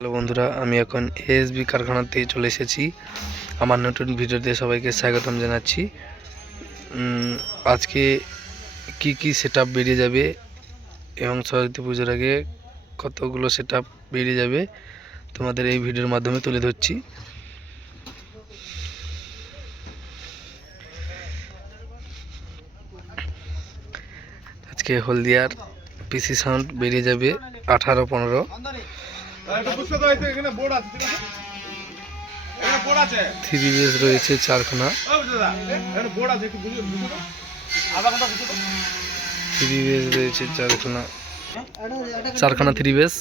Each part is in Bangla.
হ্যালো বন্ধুরা, আমি এখন এএসবি কারখানাতে চলে এসেছি। আমার নতুন ভিডিওতে সবাইকে স্বাগতম জানাচ্ছি। আজকে কি সেটআপ বেরিয়ে যাবে এবং সরস্বতী পুজোর আগে কতগুলো সেটআপ বেরিয়ে যাবে তোমাদের এই ভিডিওর মাধ্যমে তুলে ধরছি। আজকে হলদিয়ার পিসি সাউন্ড বেরিয়ে যাবে 18-15। 3 বেস রয়েছে 4খানা। 3 বেস রয়েছে 4খানা 3 বেস,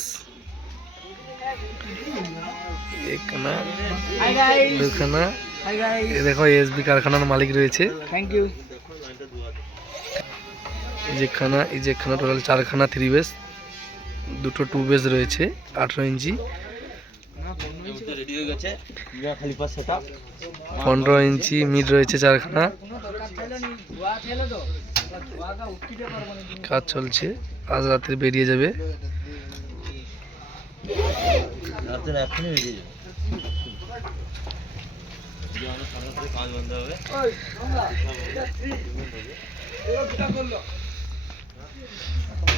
একখানা, দুখানা। দেখো এসবি কারখানার মালিক রয়েছে। Thank you. এই যেখানা টোটাল 4খানা 3 বেস, দুটো 2 বেস রয়েছে 18 ইঞ্চি, 15 ইঞ্চি মিড রয়েছে 4খানা। কাজ চলছে, আজ রাত্রে বেরিয়ে যাবে।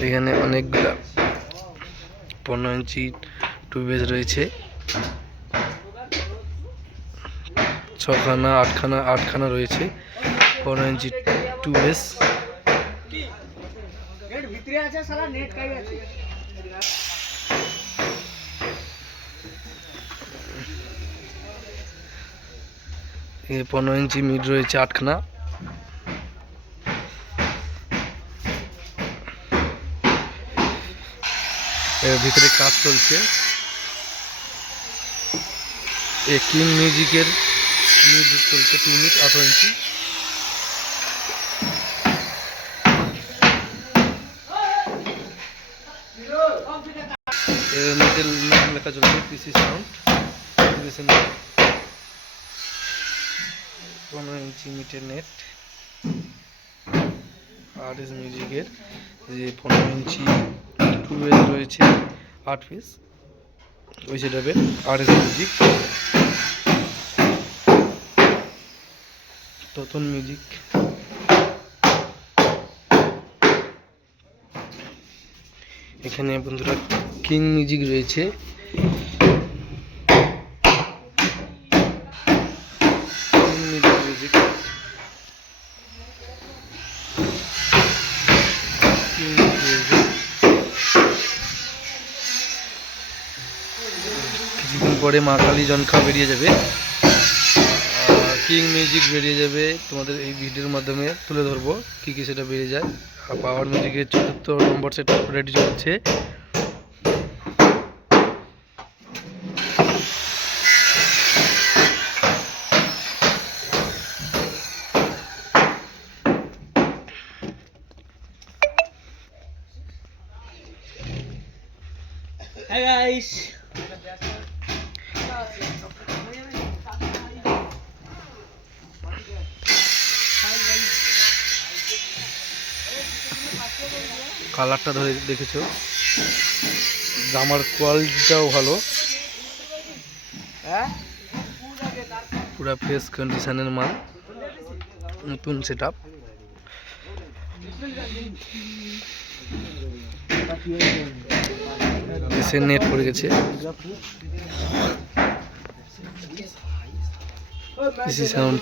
এখানে অনেকগুলা 15 ইঞ্চি 2 বেস রয়েছে, 6খানা 8খানা রয়েছে 15 ইঞ্চি 2 বেস। এই 15 ইঞ্চি মিড রয়েছে 8খানা। এর ভিতরে কাজ চলছে। এই কিং মিউজিকের মিড চলছে 2 মিড 18 ইঞ্চি। এর নিচের নাম লেখা চলছে পিসি সাউন্ড। 15 ইঞ্চি মিটার নেট। আর এস মিউজিকের যে 15 ইঞ্চি 2 বেস রয়েছে 8 পিস, ওই সেটাবে আর এস মিউজিক, ততন মিউজিক। এখানে বন্ধুরা কিং মিউজিক রয়েছে। কিছুদিন পরে মা কালী জনখা বেরিয়ে যাবে, কিং মিউজিক বেরিয়ে যাবে। তোমাদের এই ভিডিওর মাধ্যমে তুলে ধরবো কি সেটা বেরিয়ে যায়। আর পাওয়ার মিউজিকের 4th নম্বর সেট রেডি চলছে। Hi guys. কালারটা ধরে দেখেছো, জামার কোয়ালিটিটাও ভালো, পুরা ফ্রেশ কন্ডিশনের মাল, নতুন সেটআপ। এসে নেট পড়ে গেছে। পিসি সাউন্ড।